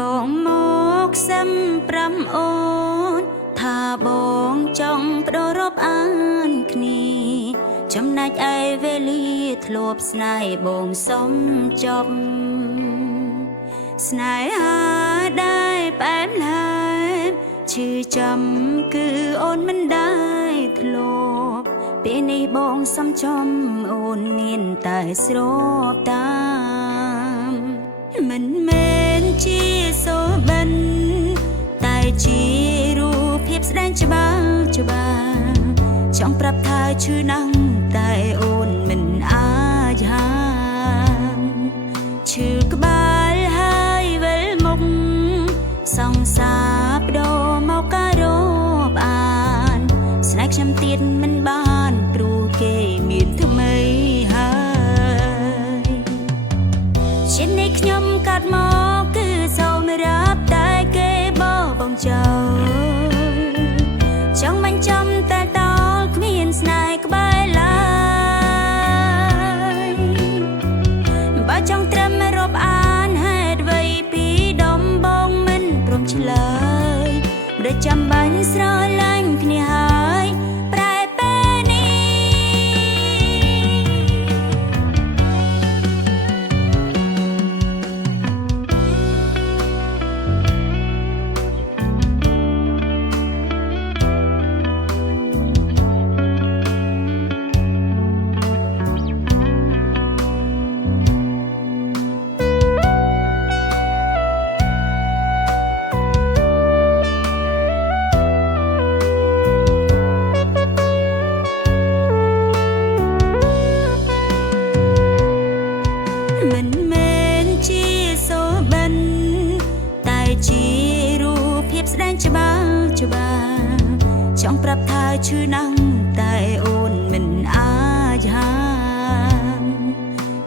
បងមកសឹមប្រាំអូនថាបងចង់បដូររាប់អានគ្នាចំណែកឯវេលាធ្លាប់ស្នេហ៍បងសុំចប់ស្នេហាដែលផ្អែមឡើយឈឺចាំគឺអូនមិនได้ធ្លាប់ពេលនេះបងសុំចំអូនមានតែស្របតាមមិនមែនជាសូបិនតែជារូបភាពស្ដែងច្បាស់ច្បាស់ចង់ប្រាប់ថាឈឺណាស់តែអូនមិនអាចហាមឈឺក្បាលហើយវិលមុខសង្សារបដូរមកការរាប់អានស្នេហ៍ខ្ញុំទៀតមិនបានព្រោះគេមានថ្មីហើយជានេះខ្ញុំកាត់មកគឺសូមរាប់តែគេបោះបងចោលចង់មិនចំតែតលគ្មានស្នេហ៍ក្បែរឡើយបើចង់ត្រឹមរាប់អានហេតុអ្វីពីដំបងមិនព្រមឆ្លើយដូចចាំបាញ់ស្រឡាញ់គ្នាហើយប្រែពេលនេះមិនមែនជាសូបិនតែជារូបភាពស្ដែងច្បាស់ច្បាស់ចង់ប្រាប់ថាឈឺណាស់តែអូនមិនអាចហាម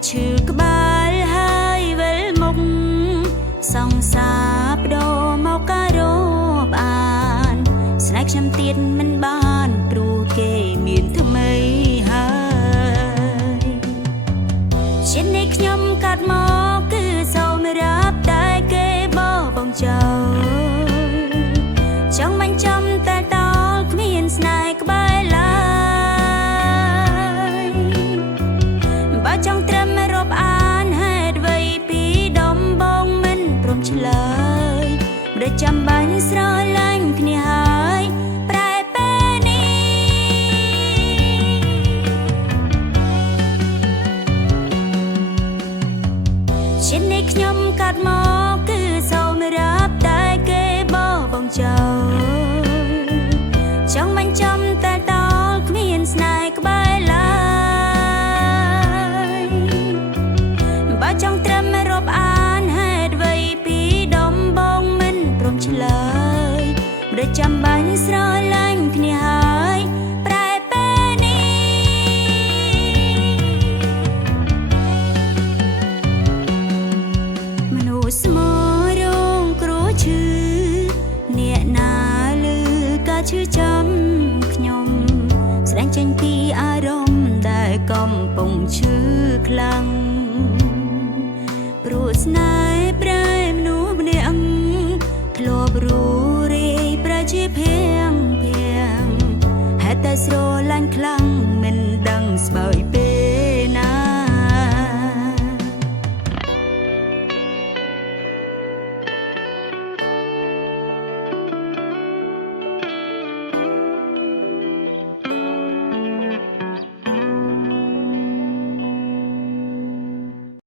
ឈឺក្បាលហើយវិលមុខសង្សារបដូរមកការរាប់អានស្នេហ៍ខ្ញុំទៀតមិនបានព្រោះគេមានថ្មីហើយជានេះខ្ញុំកាត់មកគឺសូមរាប់តែគេបោះបងចោលចង់មិនចំតែតលគ្មានស្នេហ៍ក្បែរឡើយបើចង់ត្រឹមរាប់អានហេតុអ្វីពីដំបងមិនព្រមឆ្លើយដូចចាំបាញ់ស្រឡាញ់គ្នាហើយប្រែពេលនេះជានេះខ្ញុំកាត់មកគឺសូមរាប់តែគេបោះបងចោលចង់មិនចំតែតលគ្មានស្នេហ៍ក្បែរឡើយបើចង់ត្រឹមរាប់អានហេតុអ្វីពីដំបងមិនព្រមឆ្លើយដូចចាំបាញ់ស្រឡាញ់គ្នាហើយប្រែពេលនេះមនុស្សស្មោរងគ្រោះឈឺអ្នកណាឮក៏ឈឺចាំខ្ញុំស្ដែងចេញពីអារម្មណ៍ដែលកំពុងឈឺខ្លាំងព្រោះស្នេហ៍ប្រែមនុស្សម្នាក់ធ្លាប់រួរាយប្រជាភៀងភៀងហេតុតែស្រឡាញ់ខ្លាំងមិនដឹងស្បើយពេ